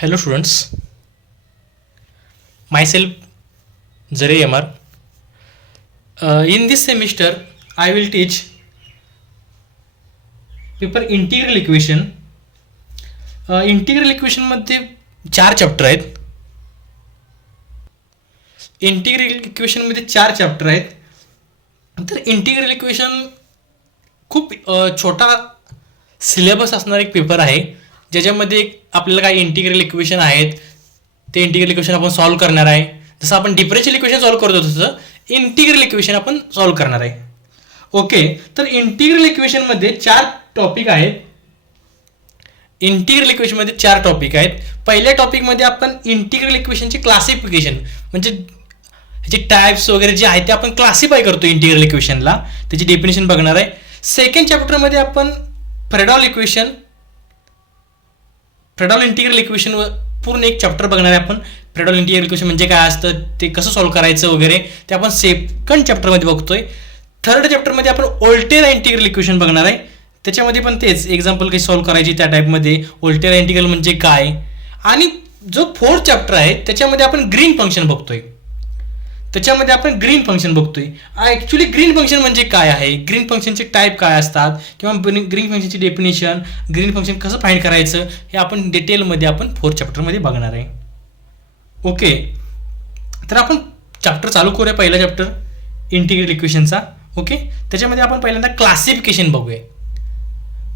Hello students, myself Zare Amar. In this semester, I will teach paper integral equation. Integral equation मध्ये 4 chapter आहेत. Integral equation मध्ये 4 chapter आहेत. तर integral equation खूप छोटा syllabus असणारा एक पेपर आहे, ज्याच्यामध्ये आपल्याला काही इंटिग्रल इक्वेशन आहेत, ते इंटिग्रल इक्वेशन आपण सॉल्व्ह करणार आहे. जसं आपण डिफरन्शियल इक्वेशन सॉल्व्ह करतो तसं इंटिग्रल इक्वेशन आपण सॉल्व्ह करणार आहे. ओके, तर इंटिग्रल इक्वेशनमध्ये 4 टॉपिक आहेत. इंटिग्रल इक्वेशनमध्ये 4 टॉपिक आहेत. पहिल्या टॉपिकमध्ये आपण इंटिग्रल इक्वेशनचे क्लासिफिकेशन म्हणजे ह्याचे टाइप्स वगैरे जे आहेत ते आपण क्लासिफाय करतो इंटिग्रल इक्वेशनला, त्याची डेफिनेशन बघणार आहे. सेकंड चॅप्टरमध्ये आपण फ्रेडॉल इंटिग्रल इक्वेशन पूर्ण एक चॅप्टर बघणार आहे. आपण फ्रेडॉल इंटिग्रल इक्वेशन म्हणजे काय असतं, ते कसं सॉल्व्ह करायचं वगैरे ते आपण सेकंड चॅप्टरमध्ये बघतोय. थर्ड चॅप्टरमध्ये आपण व्होल्टेरा इंटिग्रल इक्वेशन बघणार आहे. त्याच्यामध्ये पण तेच एक्झाम्पल कशी सॉल्व्ह करायची त्या टाईपमध्ये, व्होल्टेरा इंटिग्रल म्हणजे काय. आणि जो फोर्थ चॅप्टर आहे त्याच्यामध्ये आपण ग्रीन फंक्शन बघतोय. ॲक्च्युली ग्रीन फंक्शन म्हणजे काय आहे, ग्रीन फंक्शनचे टाईप काय असतात, किंवा ग्रीन फंक्शनची डेफिनेशन, ग्रीन फंक्शन कसं फाइंड करायचं, हे आपण डिटेलमध्ये आपण फोर्थ चॅप्टरमध्ये बघणार आहे. ओके, तर आपण चॅप्टर चालू करूया. पहिला चॅप्टर इंटिग्रल इक्वेशनचा. ओके, त्याच्यामध्ये आपण पहिल्यांदा क्लासिफिकेशन बघूया.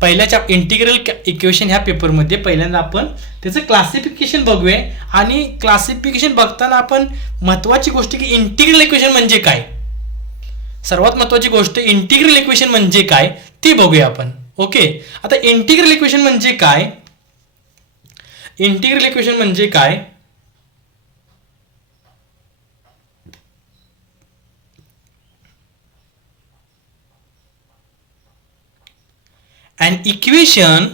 पहिल्या इंटिग्रल इक्वेशन ह्या पेपरमध्ये पहिल्यांदा आपण त्याचं क्लासिफिकेशन बघूया. आणि क्लासिफिकेशन बघताना आपण महत्त्वाची गोष्ट की इंटिग्रल इक्वेशन म्हणजे काय, सर्वात महत्त्वाची गोष्ट इंटिग्रल इक्वेशन म्हणजे काय ती बघूया आपण. ओके, आता इंटिग्रल इक्वेशन म्हणजे काय. इंटिग्रल इक्वेशन म्हणजे काय, an equation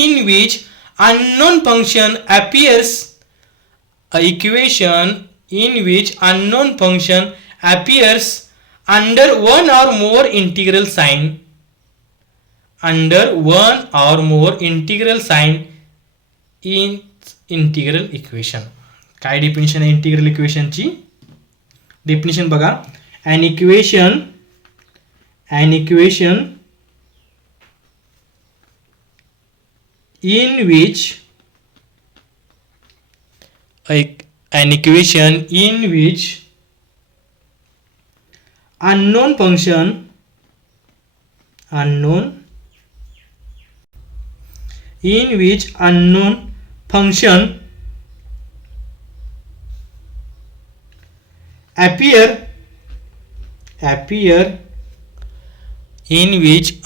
in which unknown function appears under one or more integral sign in integral equation. काय डेफिनेशन आहे इंटिग्रल इक्वेशनची, डेफिनेशन बघा. an equation in which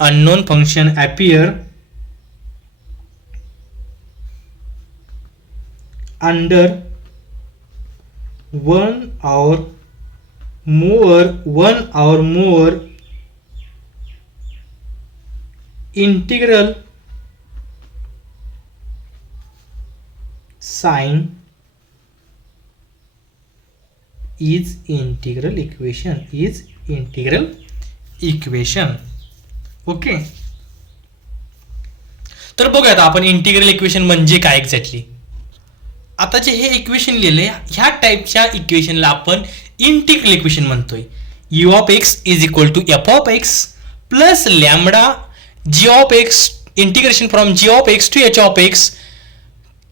unknown function appear under one or more integral sign is integral equation. Okay, तर बघूया आता आपण integral equation म्हणजे काय exactly. आता जे हे इक्वेशन लिहिले ह्या टाईपच्या इक्वेशनला आपण इंटिग्रल इक्वेशन म्हणतोय. u of x is equal to f of x plus lambda g of x integration from g of x to h of x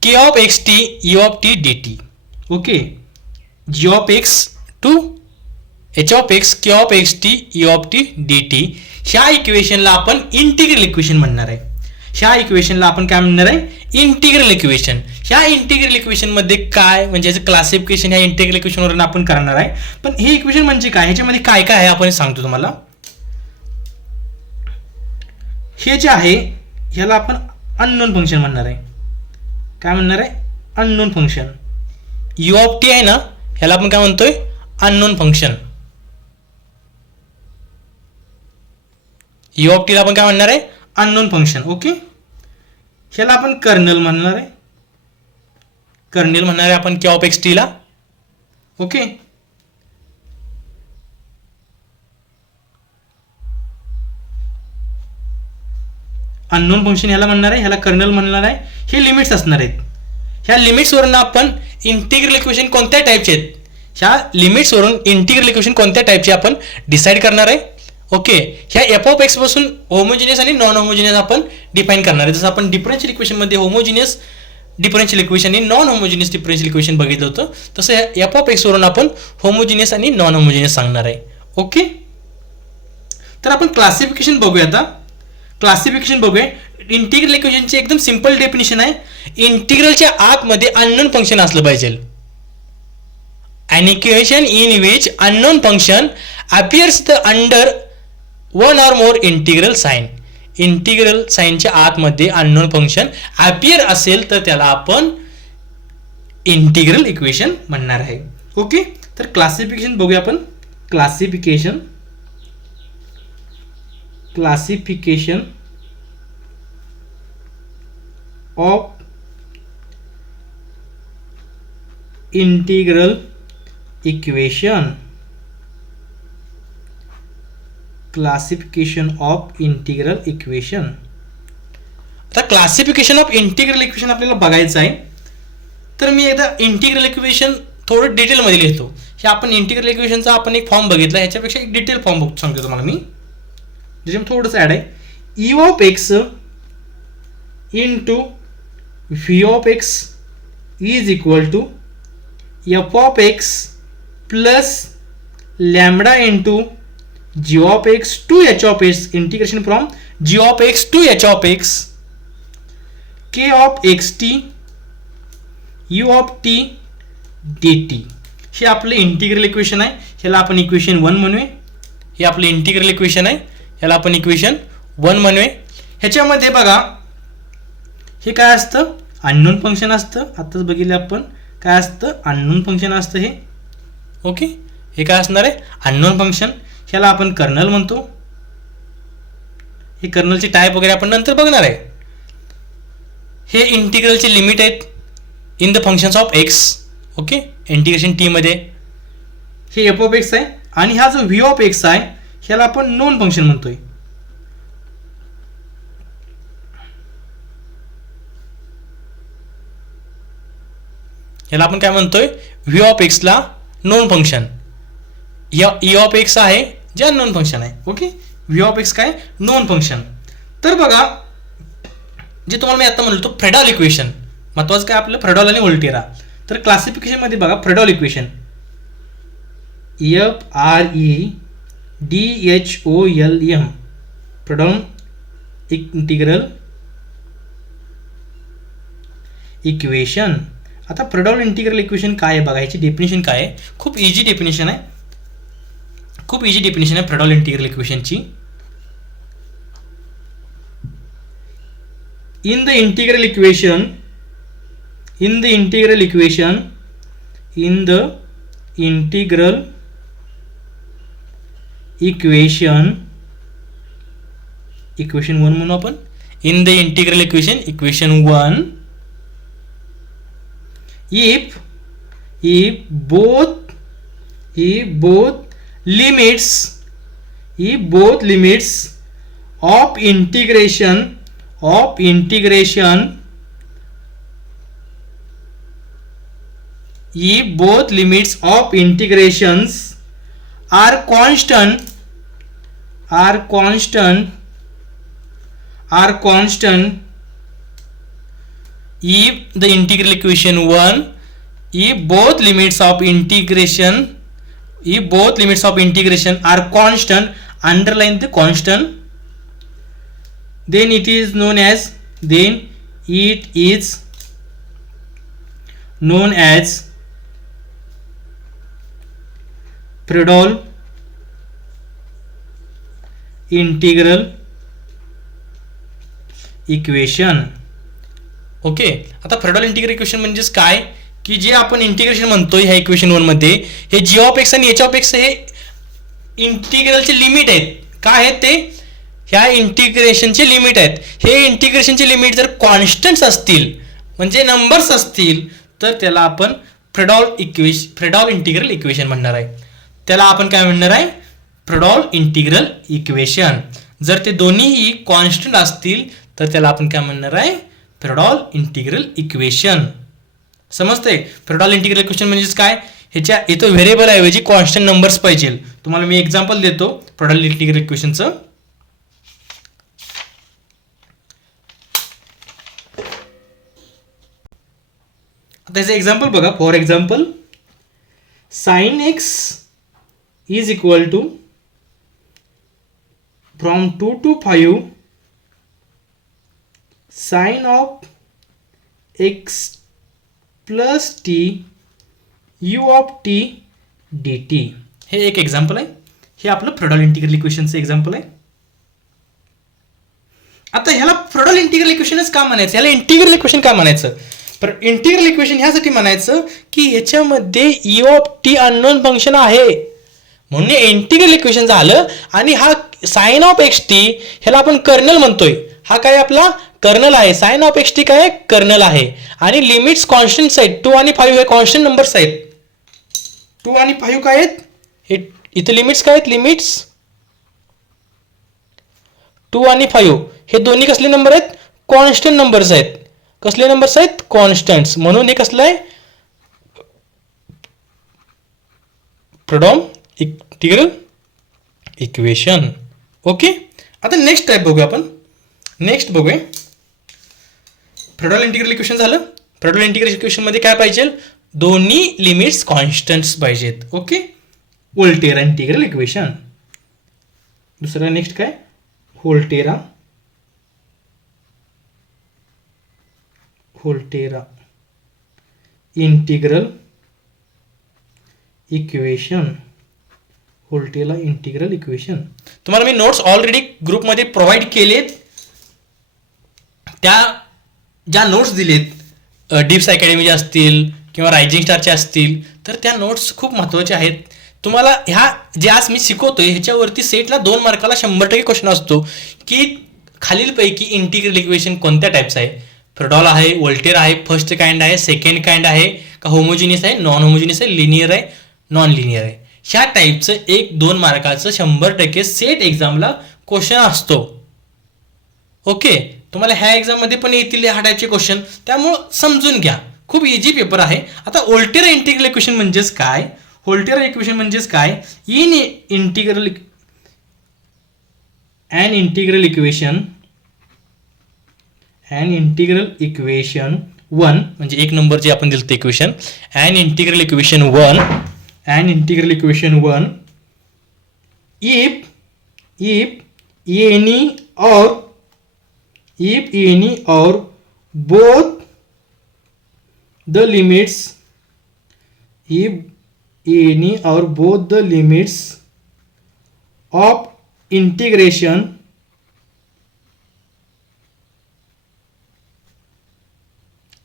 k of x t u of t d t. Okay, g of x to h of x k of x t u of t d t. ह्या इक्वेशनला आपण integral equation म्हणणार आहे. Integral equation. ह्या integral equation मध्ये काय म्हणजे याचं क्लासिफिकेशन ह्या इंटिग्रल इक्वेशनवरून आपण करणार आहे. पण हे इक्वेशन म्हणजे काय, ह्याच्यामध्ये काय काय आहे आपण सांगतो तुम्हाला. हे जे आहे ह्याला आपण अननोन फंक्शन म्हणणार आहे. काय म्हणणार आहे, unknown function. You of T आहे ना, ह्याला आपण काय म्हणतोय, अननोन फंक्शन. यू ऑफ टीला आपण काय म्हणणार आहे, अननोन फंक्शन. ओके, ह्याला आपण कर्नल म्हणणार आहे. आपण के ऑफ एक्स टीला. ओके, अननोन फंक्शन ह्याला म्हणणार आहे, ह्याला कर्नल म्हणणार आहे. हे लिमिट्स असणार आहेत. ह्या लिमिट्सवरून आपण इंटिग्रल इक्वेशन कोणत्या टाईपचे आहेत, ह्या लिमिट्सवरून इंटिग्रल इक्वेशन कोणत्या टाईपचे आपण डिसाईड करणार आहे. ओके, ह्या एफ ऑफ एक्स पासून होमोजिनियस आणि नॉन होमोजिनियस आपण डिफाईन करणार आहे. जसं आपण डिफरन्शियल इक्वेशनमध्ये होमोजिनियस डिफरन्शियल इक्वेशन आणि नॉन होमोजिनियस डिफरन्शियल इक्वेशन बघितलं होतं, तसं एफ ऑफ एक्स वरून आपण होमोजिनियस आणि नॉन होमोजिनियस सांगणार आहे. ओके, तर आपण क्लासिफिकेशन बघूया. आता क्लासिफिकेशन बघूया. इंटिग्रल इक्वेशनची एकदम सिंपल डेफिनेशन आहे. इंटिग्रलच्या आतमध्ये अननोन फंक्शन असलं पाहिजे. an equation in which unknown function appears under one or more integral sign. Integral साइनच्या आतमध्ये अननोन फंक्शन अपियर असेल तर त्याला आपण इंटिग्रल इक्वेशन म्हणणार आहे. ओके, तर क्लासिफिकेशन बघूया आपण. Classification of integral equation. Classification of integral equation. आता क्लासिफिकेशन ऑफ इंटिग्रल इक्वेशन आपल्याला बघायचं आहे. तर मी एकदा इंटिग्रल इक्वेशन थोडं डिटेलमध्ये लिहितो. हे आपण इंटिग्रल इक्वेशनचा आपण एक फॉर्म बघितला, ह्याच्यापेक्षा एक डिटेल फॉर्म सांगतो तुम्हाला मी, ज्याच्यामध्ये थोडंसं ॲड आहे. E of x into v of x is equal to f of x plus lambda into g of x to h of x, integration from g of x to h of x, k of xt u of t dt. हे आपलं integral equation आहे. ह्याला आपण equation 1 म्हणूया. हे आपलं integral equation आहे, ह्याला आपण इक्वेशन 1 म्हणूया. ह्याच्यामध्ये बघा हे काय असतं, अननोन फंक्शन असतं. आताच बघितलं आपण काय असतं, अननोन फंक्शन असतं हे. ओके, हे काय असणार आहे, अननोन फंक्शन. ह्याला आपण कर्नल म्हणतो. हे कर्नलचे टाईप वगैरे आपण नंतर बघणार आहे. हे इंटिग्रलचे लिमिट आहेत in the functions of x. Okay, integration T मध्ये हे एफ ऑफ एक्स आहे, आणि हा जो व्ही ऑफ एक्स आहे ह्याला आपण नोन फंक्शन म्हणतोय. ह्याला आपण काय म्हणतोय, व्ही ऑफ एक्सला known function. E of x आहे जे नॉन फंक्शन आहे. ओके, व्ही ऑफ एक्स काय, नॉन फंक्शन. तर बघा जे तुम्हाला मी आता म्हणलो फ्रेडॉल इक्वेशन, महत्वाचं काय आपलं फ्रेडॉल आणि व्होल्टेरा. तर क्लासिफिकेशन मध्ये बघा फ्रेडॉल इक्वेशन FREDHOLM, फ्रेडॉल इंटिग्रल इक्वेशन. आता फ्रेडॉल इंटिग्रल इक्वेशन काय आहे बघा, याची डेफिनेशन काय आहे. खूप इझी डेफिनेशन आहे, खूप इझी डेफिनेशन आहे फ्रेडॉल इंटिग्रल इक्वेशनची. In the integral equation equation 1 म्हणू आपण. In the integral equation 1, if both limits of integration if both limits of integrations are constant if the integral equation 1, if both limits of integration are constant, underline the constant, then it is known as Friedel integral equation. Okay, आता फ्रेडॉल integral equation म्हणजेच काय की जे आपण integration म्हणतोय ह्या equation 1 मध्ये, हे जी ऑफ एक्स आणि एच ऑफ एक्स हे इंटिग्रलचे लिमिट आहेत. काय आहेत ते, ह्या इंटिग्रेशनचे लिमिट आहेत. हे इंटिग्रेशनचे लिमिट जर कॉन्स्टंट्स असतील म्हणजे नंबर्स असतील तर त्याला आपण फ्रेडॉल इंटिग्रल इक्वेशन म्हणणार आहे. त्याला आपण काय म्हणणार आहे, फ्रेडॉल इंटिग्रल इक्वेशन. जर ते दोन्हीही कॉन्स्टंट असतील तर त्याला आपण काय म्हणणार आहे, फ्रेडॉल इंटिग्रल इक्वेशन. समजतंय? फ्रेडॉल इंटिग्रल इक्वेशन म्हणजेच काय, ह्याच्या इथं व्हेरिएबल ऐवजी कॉन्स्टंट नंबर्स पाहिजे. तुम्हाला मी एक्झाम्पल देतो फ्रेडॉल इंटिग्रल इक्वेशनचं. त्याचं एक्झाम्पल बघा. For example sine x is equal to from 2 to 5 sine of x plus t u of t d t. हे एक एक्झाम्पल आहे. हे आपलं फ्रेडॉल इंटिग्रल इक्वेशनचं एक्झाम्पल आहे. आता ह्याला फ्रेडॉल इंटिग्रल इक्वेशनच का म्हणायचं, ह्याला इंटिग्रल इक्वेशन का म्हणायचं? तर इंटिग्रल इक्वेशन ह्यासाठी म्हणायचं की ह्याच्यामध्ये u of t unknown function आहे म्हणून इंटिग्रल इक्वेशन झालं. आणि हा साइन ऑफ एक्स टी ह्याला आपण कर्नल म्हणतोय. हा काय आपला कर्नल आहे. साइन ऑफ एक्स टी काय कर्नल आहे. आणि लिमिट्स कॉन्स्टंट्स आहेत. 2 आणि 5 हे कॉन्स्टंट नंबर्स आहेत. 2 आणि 5 काय आहेत, हे इथे लिमिट्स काय आहेत, लिमिट्स 2 आणि 5 हे दोन्ही कसले नंबर आहेत, कॉन्स्टंट नंबर्स आहेत. कसले नंबर्स आहेत, कॉन्स्टंट्स. म्हणून हे कसलं आहे, फ्रेडॉल इंटिग्रल इक्वेशन. ओके. आता नेक्स्ट टाइप बघूया आपण. नेक्स्ट बघूया, फ्रेडॉल इंटिग्रल इक्वेशन झालं. फ्रेडॉल इंटिग्रल इक्वेशन मध्ये काय पाहिजे, दोन्ही लिमिट्स कॉन्स्टंट्स पाहिजेत. ओके. Volterra integral equation. दुसरा नेक्स्ट काय, Volterra integral equation. Volterra integral equation तुम्हाला मी नोट्स ऑलरेडी ग्रुपमध्ये प्रोव्हाइड केलेत. त्या ज्या नोट्स दिलेत डिप्स अकॅडमीचे असतील किंवा रायझिंग स्टारचे असतील, तर त्या नोट्स खूप महत्त्वाच्या आहेत. तुम्हाला ह्या जे आज मी शिकवतोय ह्याच्यावरती सेटला 2 मार्काला 100% क्वेश्चन असतो की खालीलपैकी इंटिग्रल इक्वेशन कोणत्या टाईपचं आहे. फ्रेडॉल आहे, व्होल्टेरा आहे, फर्स्ट काइंड आहे, सेकंड काइंड आहे का, होमोजिनियस आहे, नॉन होमोजिनियस आहे, लिनियर आहे, नॉन लिनियर आहे. ह्या टाईपचं 1-2 मार्काचं 100% सेट एक्झामला क्वेश्चन असतो. ओके. तुम्हाला ह्या एक्झाममध्ये पण येतील ह्या टाईपचे क्वेश्चन, त्यामुळं समजून घ्या. खूप इझी पेपर आहे. आता व्होल्टेरा इंटिग्रल इक्वेशन म्हणजेच काय, व्होल्टेरा इक्वेशन म्हणजेच काय, इंटिग्रल इक्वेशन 1 म्हणजे 1 नंबर जे आपण दिलं ते equation, integral equation 1 if any or both the limits of integration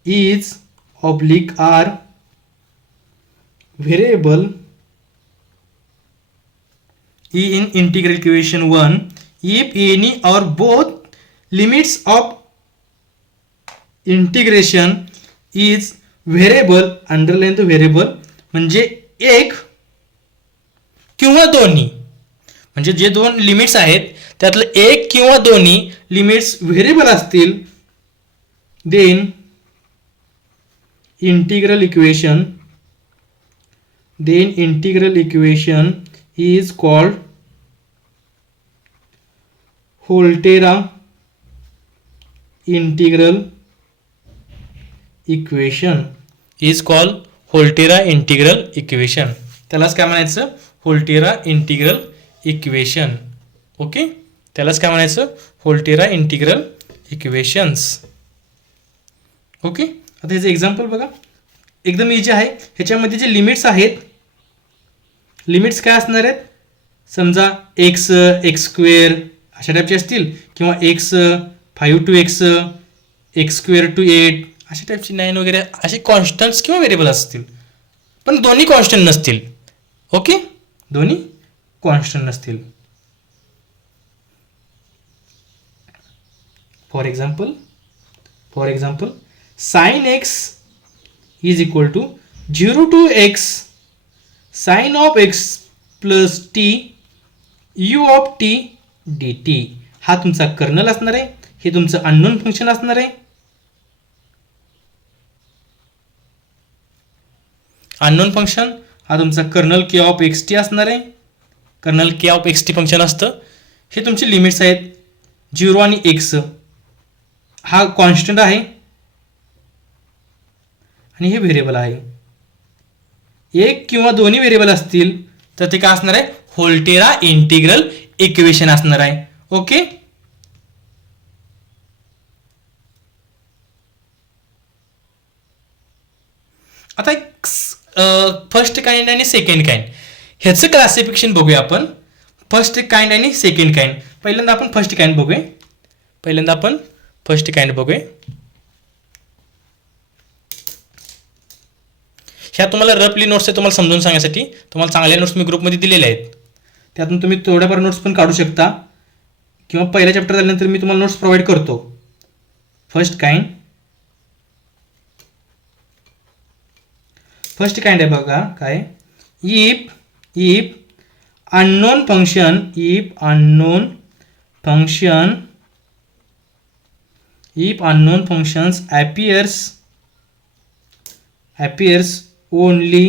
is oblique are variable in integral equation 1, if any or both limits of integration is variable, underline the variable, म्हणजे एक किंवा दोन्ही, म्हणजे जे 2 लिमिट्स आहेत त्यातलं एक किंवा दोन्ही लिमिट्स व्हेरिएबल असतील, then integral equation is called Volterra integral equation. त्यालाच काय म्हणायचं, व्होल्टेरा इंटिग्रल इक्वेशन. ओके. त्यालाच काय म्हणायचं, व्होल्टेरा इंटिग्रल इक्वेशन्स. ओके. आता ह्याचं एक्झाम्पल बघा, एकदम इझी आहे. ह्याच्यामध्ये जे लिमिट्स आहेत, लिमिट्स काय असणार आहेत, समजा एक्स स्क्वेअर अशा टाईपचे असतील, किंवा x 5 to x square two 8 अशा टाईपची 9 वगैरे असे कॉन्स्टंट्स किंवा व्हेरिएबल असतील, पण दोन्ही कॉन्स्टंट नसतील. ओके. दोन्ही कॉन्स्टंट नसतील. For example sine x is equal to 0 to x sine of x plus t u of t d t. हा तुमचा कर्नल असणार आहे. हे तुमचं अननोन फंक्शन असणार आहे. अननोन फंक्शन हा तुमचा kernel k of x t असणार आहे. Kernel k of x t function असतं. हे तुमचे लिमिट्स आहेत 0 आणि एक्स. हा कॉन्स्टंट आहे आणि हे व्हेरिएबल आहे. एक किंवा दोन्ही व्हेरिएबल असतील तर ते काय असणार आहे, व्होल्टेरा इंटिग्रल इक्वेशन असणार आहे. ओके. आता फर्स्ट काइंड आणि सेकंड काइंड ह्याचं क्लासिफिकेशन बघूया आपण. फर्स्ट काइंड आणि सेकंड काइंड. पहिल्यांदा आपण फर्स्ट काइंड बघूया. ह्या तुम्हाला रफली नोट्स आहे, तुम्हाला समजून सांगण्यासाठी. तुम्हाला चांगल्या नोट्स मी ग्रुपमध्ये दिलेल्या आहेत, त्यातून तुम्ही थोड्याफार नोट्स पण काढू शकता, किंवा पहिल्या चॅप्टर झाल्यानंतर मी तुम्हाला नोट्स प्रोव्हाइड करतो. फर्स्ट काइंड आहे बघा काय. If unknown functions appears only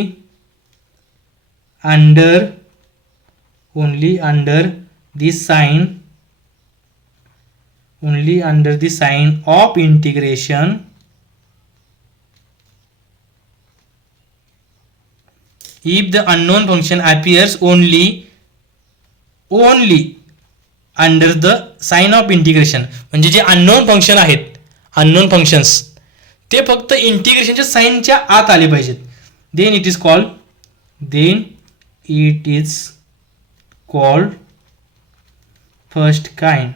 under the sign of integration, if the unknown function appears only under the sign of integration, म्हणजे जे अननोन फंक्शन आहेत, अननोन फंक्शन्स ते फक्त इंटिग्रेशनच्या साइनच्या आत आले पाहिजेत. then it is called first kind.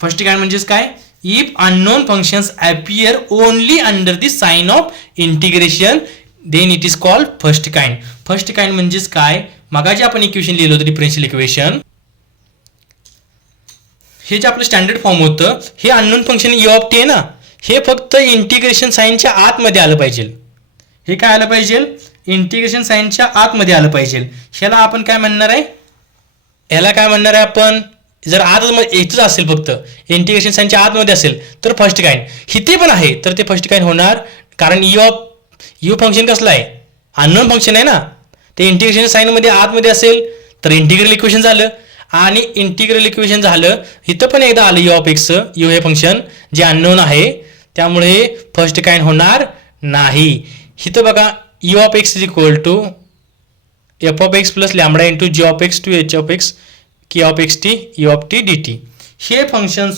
First kind म्हणजेच काय, if unknown functions appear only under the sign of integration, then it is called first kind. First kind म्हणजेच काय, मगाशी आपण इक्वेशन लिहिलं होतं डिफरन्शियल इक्वेशन, हे जे आपलं स्टँडर्ड फॉर्म होतं, हे unknown function you of T आहे ना, हे फक्त इंटिग्रेशन साइनच्या आतमध्ये आलं पाहिजे. हे काय आलं पाहिजे, इंटिग्रेशन साइनच्या आतमध्ये आलं पाहिजे. ह्याला आपण काय म्हणणार आहे, आपण जर आतमध्ये इथंच असेल, फक्त इंटिग्रेशन साइनच्या आतमध्ये असेल तर फर्स्ट काइंड. इथे पण आहे तर ते फर्स्ट काइंड होणार, कारण यू फंक्शन कसलं आहे, अननोन फंक्शन आहे ना, ते इंटिग्रेशन साइनमध्ये आतमध्ये असेल तर इंटिग्रल इक्वेशन झालं, आणि इंटिग्रल इक्वेशन झालं. इथं पण एकदा आलं यू ऑफ एक्स, यू हे फंक्शन जे अननोन आहे, त्यामुळे फर्स्ट काइंड होणार नाही. इथं बघा u of x is equal to f of x plus lambda into g of x to h of x k of x t u of t d t. हे function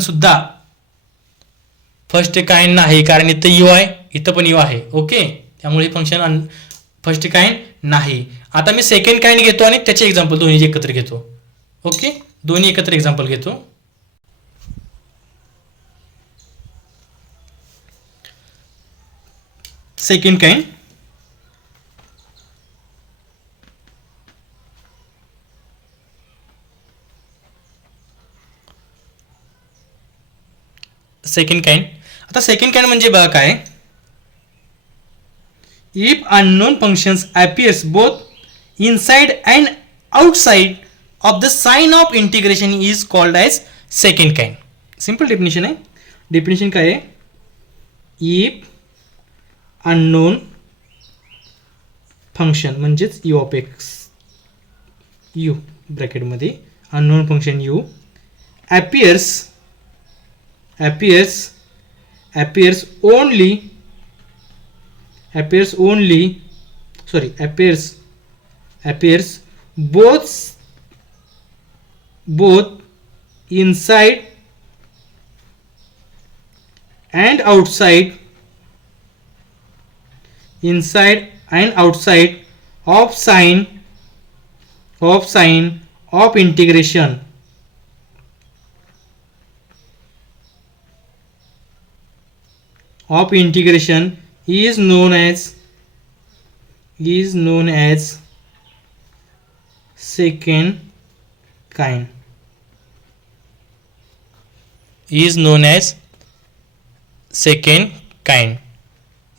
सुद्धा first kind नाही, कारण इथं you आहे, इथं पण you आहे. Okay, त्यामुळे हे फंक्शन फर्स्ट काइंड नाही. आता मी सेकंड काइंड घेतो आणि त्याचे एक्झाम्पल दोन्ही एकत्र घेतो. ओके, दोन्ही एकत्र एक्झाम्पल घेतो. Second kind. आता सेकंड काइंड म्हणजे बघा काय, if unknown functions appears both inside and outside of the sign of integration is called as second kind. Simple definition आहे. definition काय आहे, if unknown function म्हणजेच u of x, u bracket मध्ये unknown function u appears both inside and outside of sign of integration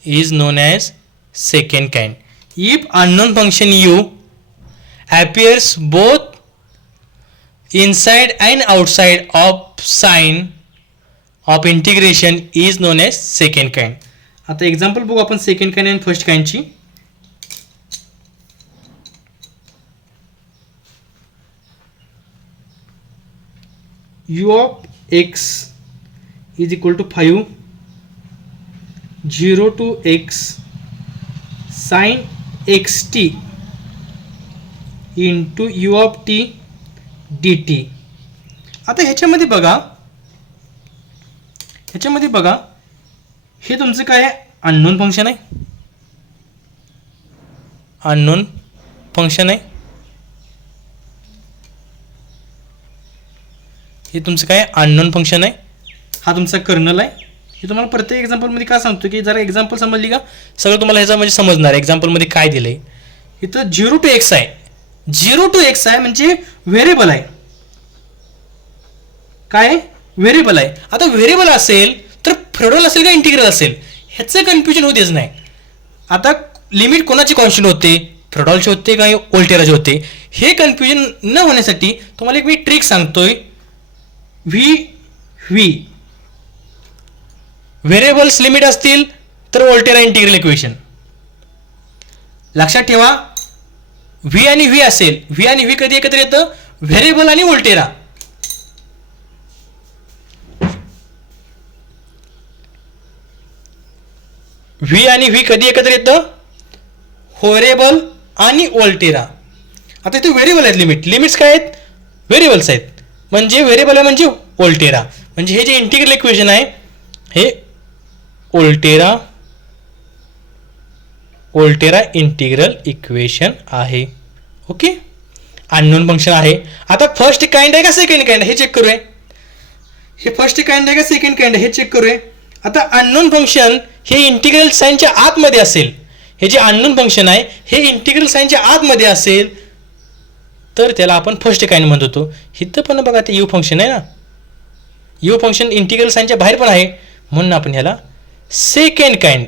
is known as second kind. If unknown function u appears both inside and outside of sign of integration is known as second kind. आता example बघू आपण second kind आणि first काइंडची. u of x is equal to 5 0 to x sin xt into u of t dt. आता ह्याच्यामध्ये बघा हे तुमचं काय आहे, अननोन फंक्शन आहे. अननोन फंक्शन आहे. हे तुमचं काय अननोन फंक्शन आहे. हा तुमचा कर्नल आहे. हे तुम्हाला प्रत्येक एक्झाम्पलमध्ये काय सांगतो की जरा एक्झाम्पल समजली का सगळं तुम्हाला ह्याच्यामध्ये समजणार. एक्झाम्पलमध्ये काय दिलंय इथं 0 to x आहे. 0 to x आहे म्हणजे व्हेरिएबल आहे. काय व्हेरिएबल आहे. आता व्हेरिएबल असेल तर फ्रेडोल असेल का इंटिग्रल असेल ह्याचं कन्फ्युजन होऊ देच नाही. आता लिमिट कोणाची कॉन्स्टंट होते, फ्रेडोलचे होते का वोल्टेराचे होते, हे कन्फ्युजन न होण्यासाठी तुम्हाला एक मी ट्रिक सांगतोय. व्हेरिएबल्स लिमिट असतील तर वोल्टेरा इंटिग्रल इक्वेशन लक्षात ठेवा. व्ही आणि व्ही असेल, व्ही आणि व्ही कधी एकत्र येतं, व्हेरिएबल आणि वोल्टेरा. व्ही आणि व्ही कधी एकत्र येतं, व्हेरिएबल आणि वोल्टेरा. आता इथे व्हेरिएबल आहेत, लिमिट्स काय आहेत, व्हेरिएबल्स आहेत. म्हणजे व्हेरिएबल आहे म्हणजे वोल्टेरा. म्हणजे हे जे इंटिग्रल इक्वेशन आहे हे वोल्टेरा इंटिग्रल इक्वेशन आहे. ओके, अननोन फंक्शन आहे. आता फर्स्ट काइंड आहे का सेकंड काइंड हे चेक करूया. हे फर्स्ट काइंड आहे का सेकंड काइंड हे चेक करूया. आता अननोन फंक्शन हे इंटिग्रल साइनच्या आतमध्ये असेल, हे जे अननोन फंक्शन आहे हे इंटिग्रल साइनच्या आतमध्ये असेल तर त्याला आपण फर्स्ट काइंड म्हणत होतो. इथं पण बघा ते यू फंक्शन आहे ना, यू फंक्शन इंटिग्रल साइनच्या बाहेर पण आहे म्हणून आपण ह्याला सेकंड काइंड,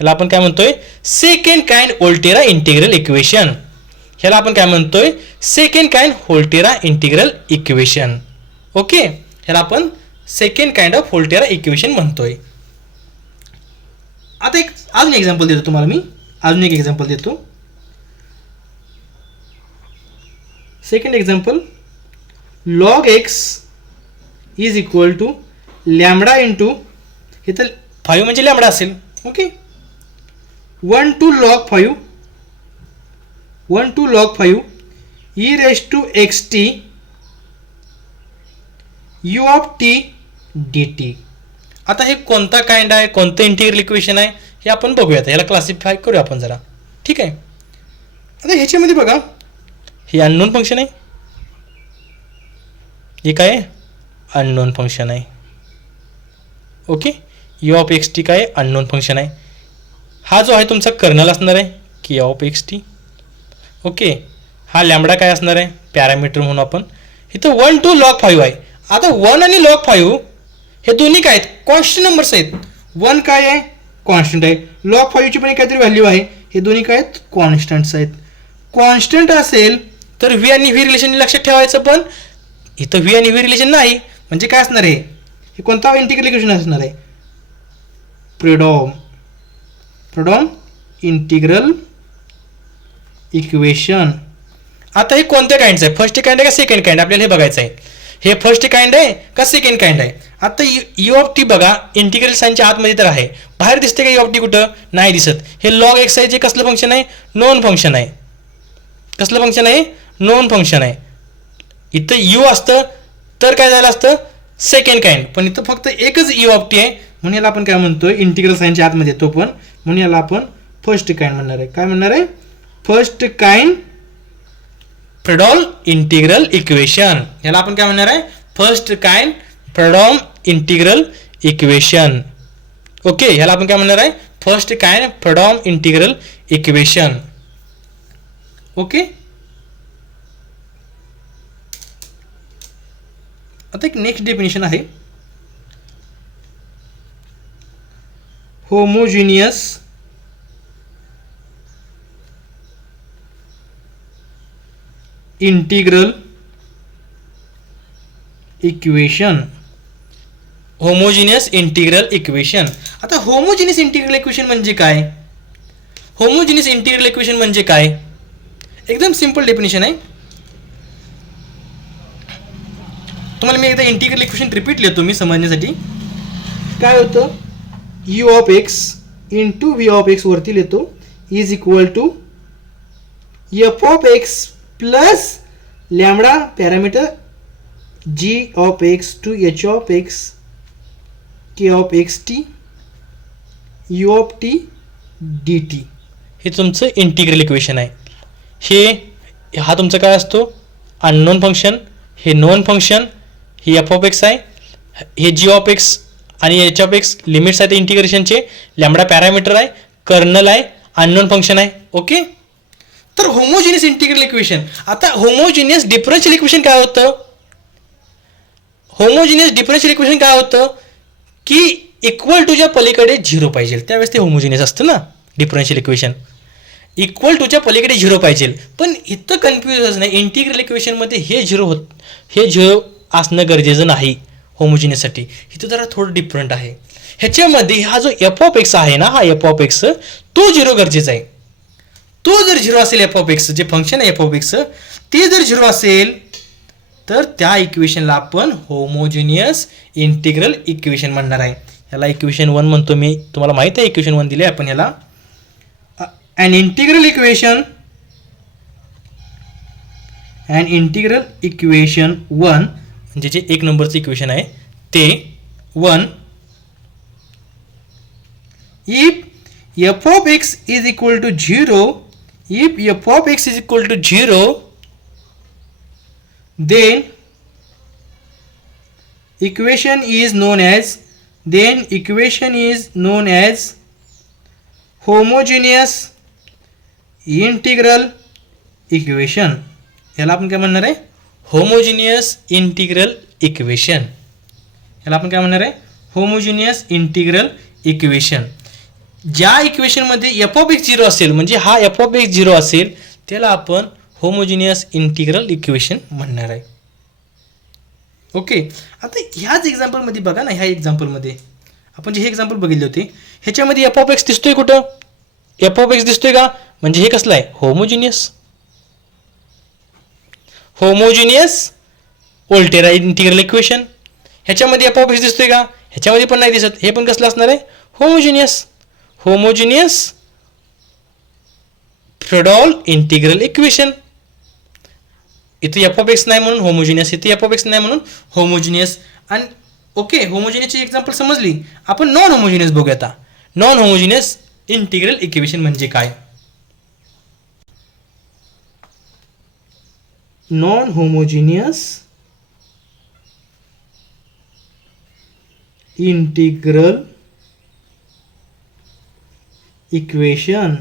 ह्याला आपण काय म्हणतोय, second kind Volterra integral equation. ह्याला आपण काय म्हणतोय, second kind Volterra integral equation. Okay, ह्याला आपण second kind of Volterra equation म्हणतोय. आता एक अजून एक्झाम्पल देतो तुम्हाला मी, अजून एक एक्झाम्पल देतो. Second example, log x is equal to lambda into, इथं 5 म्हणजे लॅमडा असेल. Okay, 1 to log 5 e raised to xt u of t dt. आता हे कोणता काइंड आहे, कोणतं इंटिग्रल इक्वेशन आहे हे आपण बघूयात. याला क्लासिफाय करूया आपण जरा. ठीक आहे, आता ह्याच्यामध्ये बघा हे अननोन फंक्शन आहे, हे काय आहे, अननोन फंक्शन आहे. Okay, you of x T काय अननोन फंक्शन आहे. हा जो आहे तुमचा कर्नल असणार आहे की ऑफ एक्स टी. ओके, हा लॅमडा काय असणार आहे, पॅरामीटर म्हणून आपण. इथं 1 to log 5 आहे. आता 1 आणि log 5 हे दोन्ही काय आहेत, कॉन्स्टंट नंबर्स आहेत. 1 काय आहे, कॉन्स्टंट आहे. log 5 ची पण काहीतरी व्हॅल्यू आहे. हे दोन्ही काय आहेत, कॉन्स्टंट्स आहेत. कॉन्स्टंट असेल तर व्ही आणि व्ही रिलेशन लक्षात ठेवायचं, पण इथं व्ही आणि व्ही रिलेशन नाही. म्हणजे काय असणार आहे, हे कोणता इंटिग्रल इक्वेशन असणार आहे, फ्रेडोम इंटिग्रल इक्वेशन. आता हे कोणत्या काइंडचं आहे, फर्स्ट काइंड आहे का सेकंड काइंड, आपल्याला हे बघायचं आहे. हे फर्स्ट काइंड आहे का सेकंड काइंड आहे. आता यू ऑफ टी बघा इंटिग्रल साइनच्या आतमध्ये तर आहे, बाहेर दिसते का यू ऑफ टी, कुठं नाही दिसत. हे लॉग एक्स आहे जे कसलं फंक्शन आहे, नोन फंक्शन आहे. कसलं फंक्शन आहे, नोन फंक्शन आहे. इथं यू असतं तर काय झालं असतं, सेकंड काइंड. पण इथं फक्त एकच यू ऑफ टी आहे म्हणून याला आपण काय म्हणतोय, इंटिग्रल साइनच्या आतमध्ये येतो पण, म्हणून याला आपण फर्स्ट काइंड म्हणणार आहे. काय म्हणणार आहे, first kind Fredholm integral equation. याला आपण काय म्हणणार आहे, first kind Fredholm integral equation. Okay, याला आपण काय म्हणणार आहे, first kind Fredholm integral equation. Okay, आता एक नेक्स्ट डेफिनेशन आहे, homogeneous integral equation. Homogeneous integral equation. आता होमोजिनियस इंटिग्रल इक्वेशन म्हणजे काय? होमोजिनियस इंटिग्रल इक्वेशन म्हणजे काय? एकदम सिंपल डेफिनेशन आहे. तुम्हाला मी एकदा इंटिग्रल इक्वेशन रिपीट लिहितो मी समजण्यासाठी. काय होतं? U of x into v of x वरती लिहितो is equal to f of x plus lambda parameter g of x to h of x k of x t u of t d t. हे तुमचं integral equation आहे. हा तुमचा काय असतो? Unknown function. हे नोन फंक्शन. हे f of x आहे. हे जी ऑफ एक्स आणि एच ऑफ एक्स लिमिट्स आहेत इंटिग्रेशनचे. लॅमडा पॅरामीटर आहे. कर्नल आहे. अननोन फंक्शन आहे. ओके. तर होमोजिनियस इंटिग्रल इक्वेशन. आता होमोजिनियस डिफरन्शियल इक्वेशन काय होतं? होमोजिनियस डिफरन्शियल इक्वेशन काय होतं की इक्वल टूच्या पलीकडे झिरो पाहिजे, त्यावेळेस ते होमोजिनियस असतं ना डिफरन्शियल इक्वेशन. इक्वल टूच्या पलीकडे झिरो पाहिजे. पण इथं कन्फ्युज नाही. इंटिग्रल इक्वेशनमध्ये हे झिरो असणं गरजेचं नाही होमोजिनियससाठी. इथं जरा थोडं डिफरंट आहे. ह्याच्यामध्ये हा जो एफ ऑफ एक्स आहे ना, हा एफ ऑफ एक्स तो झिरो गरजेचा आहे. तो जर झिरो असेल, एफ ऑफ एक्स जे फंक्शन आहे एफ ऑफ एक्स ते जर झिरो असेल तर त्या इक्वेशनला आपण होमोजिनियस इंटिग्रल इक्वेशन म्हणणार आहे. ह्याला इक्वेशन 1 म्हणतो मी. तुम्हाला माहित आहे इक्वेशन 1 दिले आपण ह्याला. अन इंटिग्रल इक्वेशन 1 म्हणजे जे 1 नंबरचं इक्वेशन आहे ते 1 if f of x is equal to 0, if f of x is equal to 0, then equation is known as homogeneous integral equation. याला आपण काय म्हणणार आहे? Homogeneous integral equation. याला आपण काय म्हणणार आहे? Homogeneous integral equation. ज्या इक्वेशनमध्ये एफ ऑफ एक्स 0 असेल, म्हणजे हा एफ ऑफ एक्स 0 असेल, त्याला आपण होमोजिनियस इंटिग्रल इक्वेशन म्हणणार आहे. ओके. आता ह्याच एक्झाम्पलमध्ये बघा ना, ह्या एक्झाम्पलमध्ये आपण जे हे एक्झाम्पल बघितले होते ह्याच्यामध्ये एफ ऑफ एक्स दिसतोय कुठं? एफ ऑफ एक्स दिसतोय का? म्हणजे हे कसलं आहे? Homogeneous. Homogeneous Volterra integral equation. ह्याच्यामध्ये एफ ऑफ एक्स दिसतोय का? ह्याच्यामध्ये पण नाही दिसत. हे पण कसलं असणार आहे? Homogeneous. Homogeneous Fredholm integral equation. इथे एफ ऑफ एक्स नाही म्हणून होमोजिनियस, इथे एफ ऑफ एक्स नाही म्हणून होमोजिनियस. आणि ओके, होमोजिनियसची एक्झाम्पल समजली. आपण नॉन होमोजिनियस बघूया आता. नॉन होमोजिनियस इंटिग्रल इक्वेशन म्हणजे काय? Non homogeneous integral equation.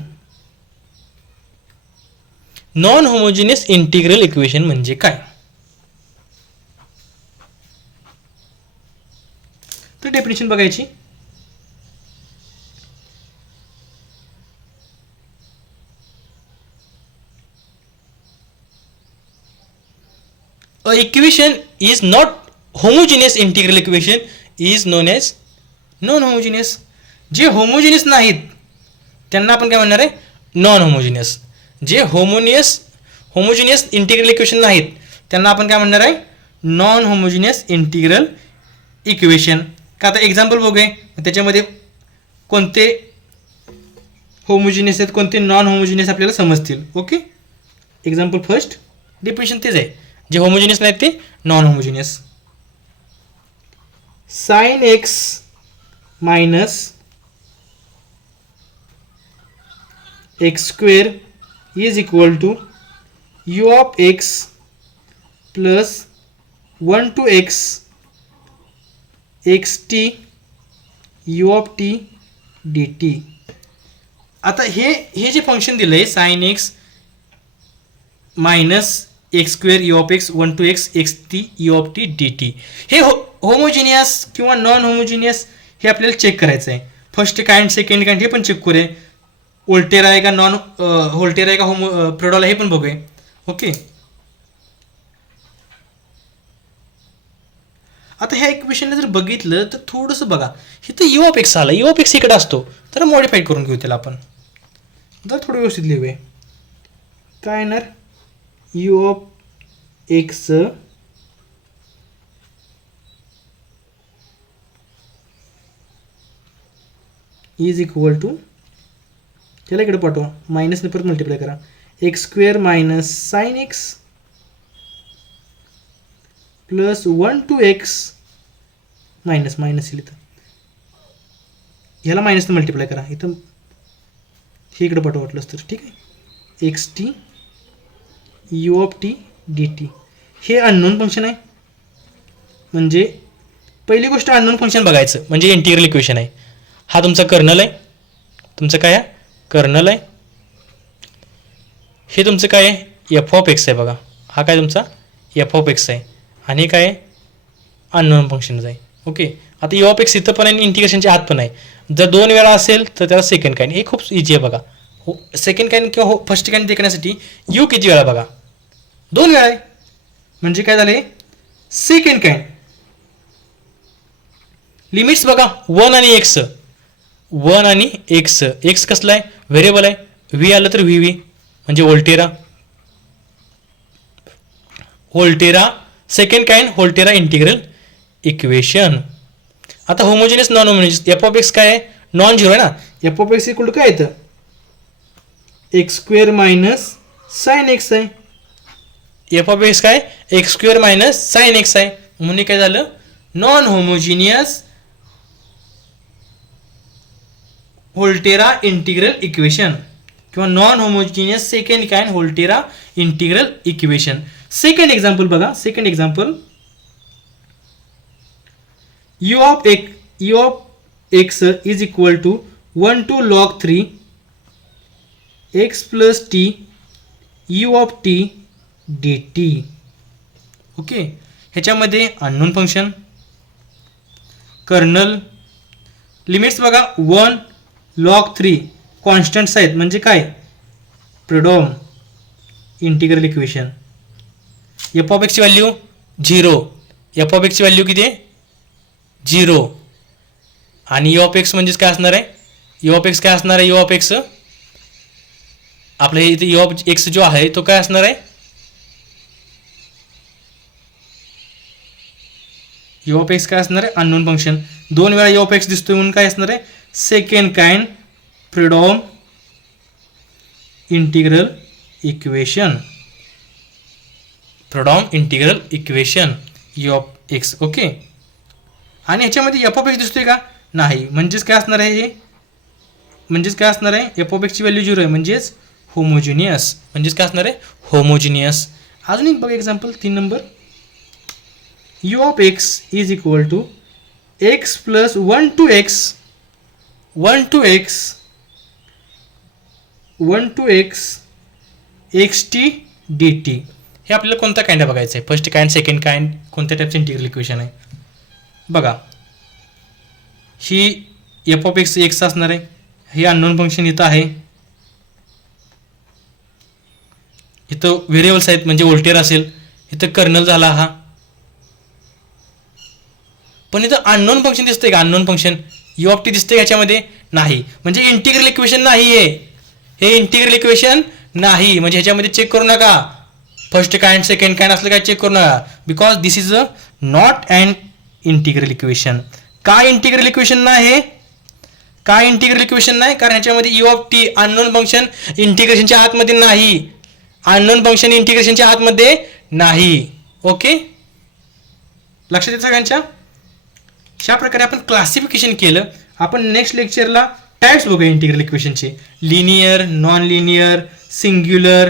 Non homogeneous integral equation म्हणजे काय? तर डेफिनेशन बघायची. A equation is not homogeneous integral equation is known as non homogeneous. जे होमोजिनियस नाहीत त्यांना आपण काय म्हणणार आहे? Non homogeneous. जे होमोजिनियस इंटिग्रल इक्वेशन नाहीत त्यांना आपण काय म्हणणार आहे? Non homogeneous integral equation. का आता एक्झाम्पल बघूया त्याच्यामध्ये कोणते होमोजिनियस आहेत कोणते नॉन होमोजिनियस आपल्याला समजतील. ओके. एक्झाम्पल फर्स्ट डेफिनेशन तेच आहे. जे होमोजिनियस नाहीत ते non homogeneous. Sine x minus x square is equal to u of x plus 1 to x x t u of t d t. आता हे जे फंक्शन दिलं आहे sine x minus x square u of x 1 to x x t u of t d t, हे homogeneous किंवा non homogeneous हे आपल्याला check करायचं आहे. फर्स्ट काइंड सेकंड काइंड हे पण चेक करूया. वोल्टेरा आहे का नॉन व्होल्टेरा आहे का फ्रेडॉल आहे हे पण बघूया. ओके. आता ह्या इक्वेशनला जर बघितलं तर थोडंसं बघा, इथं यू ऑफ एक्स आला, यू ऑफ एक्स इकडे असतो, तर मॉडिफाईड करून घेऊ त्याला आपण. जर थोडं व्यवस्थित लिहूया, काय येणार, u of x is equal to, त्याला इकडे पाठवा, मायनसने परत मल्टिप्लाय करा, x square minus sine x plus 1 to x minus येईल इथं, ह्याला मायनसने मल्टिप्लाय करा, इथं हे इकडे पाठवा वाटलंच तर, ठीक आहे. X t u of t d t, हे अननोन फंक्शन आहे. म्हणजे पहिली गोष्ट अननोन फंक्शन बघायचं म्हणजे इंटिग्रल इक्वेशन आहे. हा तुमचा कर्नल आहे, तुमचं काय आहे, कर्नल आहे. हे तुमचं काय आहे, एफ ऑफ एक्स आहे बघा, हा काय तुमचा एफ ऑफ एक्स आहे, आणि काय आहे, अननोन फंक्शनच आहे. ओके, आता यू ऑफ एक्स इथं पण आहे, इंटिग्रेशनच्या आत पण आहे. जर 2 वेळा असेल तर त्याला सेकंड काइंड, हे खूप इझी आहे बघा. हो, सेकंड काइंड किंवा फर्स्ट काइंड देखण्यासाठी यू किती वेळा बघा, 2 वेळा आहे, म्हणजे काय झाले, सेकंड काइंड. लिमिट्स बघा, 1 आणि एक्स, 1 आणि एक्स, एक्स कसला आहे, व्हेरिएबल आहे, व्ही आलं तर व्ही व्ही म्हणजे Volterra second kind Volterra integral equation. आता homogeneous non homogeneous, f of x काय आहे, नॉन झिरो आहे ना, f of x equal to काय येतं, x square minus sine x आहे. एफ ऑफ एक्स काय, x square minus sine x आहे, म्हणून काय झालं, non homogeneous Volterra integral equation किंवा non homogeneous second kind Volterra integral equation. Second example बघा, second example, u of x is equal to 1 to log 3 x plus t u of t d t. Okay, ह्याच्यामध्ये unknown function, kernel, limits बघा, 1 log 3 constants आहेत, म्हणजे काय, Fredholm integral equation. F of एक्सची value 0, f of एक्सची value किती आहे, 0, आणि यू ऑफ एक्स म्हणजेच काय असणार आहे, यू ऑफ एक्स काय असणार आहे, यू ऑफ एक्स आपल्या इथे यू ऑफ एक्स जो आहे तो काय असणार आहे, यू ऑफ एक्स काय असणार आहे, अननोन फंक्शन. 2 वेळा यू ऑफ एक्स दिसतोय म्हणून काय असणार आहे, second kind Fredholm integral equation, Fredholm integral equation u of x. Okay, आणि ह्याच्यामध्ये एफ ऑफ एक्स दिसतोय का, नाही, म्हणजेच काय असणार आहे, हे म्हणजेच काय असणार आहे, एफ ऑफ एक्सची व्हॅल्यू 0 आहे, म्हणजेच होमोजिनियस, म्हणजेच काय असणार आहे, होमोजिनियस. अजून एक बघा example, 3 number, u of x is equal to x plus 1 to x x t d t. हे आपल्याला कोणता काइंड बघायचं आहे, फर्स्ट काइंड, सेकंड काइंड, कोणत्या टाईपचं इंटिग्रल इक्वेशन आहे बघा. ही एफ ऑफ एक्स एक्स असणार आहे, हे अननोन फंक्शन इथं आहे, इथं व्हेरिएबल्स आहेत म्हणजे व्होल्टेर असेल, इथं कर्नल झाला हा, पण इथं अननोन फंक्शन दिसतंय का, unknown function you of T दिसतंय ह्याच्यामध्ये, नाही, म्हणजे इंटिग्रल इक्वेशन नाही आहे, हे इंटिग्रल इक्वेशन नाही, म्हणजे ह्याच्यामध्ये चेक करू नका, फर्स्ट काइंड सेकंड काइंड असलं काय चेक करू नका, because this is a not and integral equation. काय इंटिग्रल इक्वेशन नाही, काय इंटिग्रल इक्वेशन नाही, कारण ह्याच्यामध्ये u of t unknown function इंटिग्रेशनच्या आतमध्ये नाही, अननोन फंक्शन इंटिग्रेशनच्या आतमध्ये नाही. ओके, लक्षात येतं सगळ्यांच्या. अशा प्रकारे आपण क्लासिफिकेशन केलं. आपण नेक्स्ट लेक्चरला टाइप्स बघूया इंटिग्रल इक्वेशनचे, linear, non linear, singular.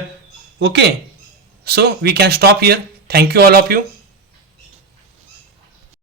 Okay, so we can stop here. Thank you all of you.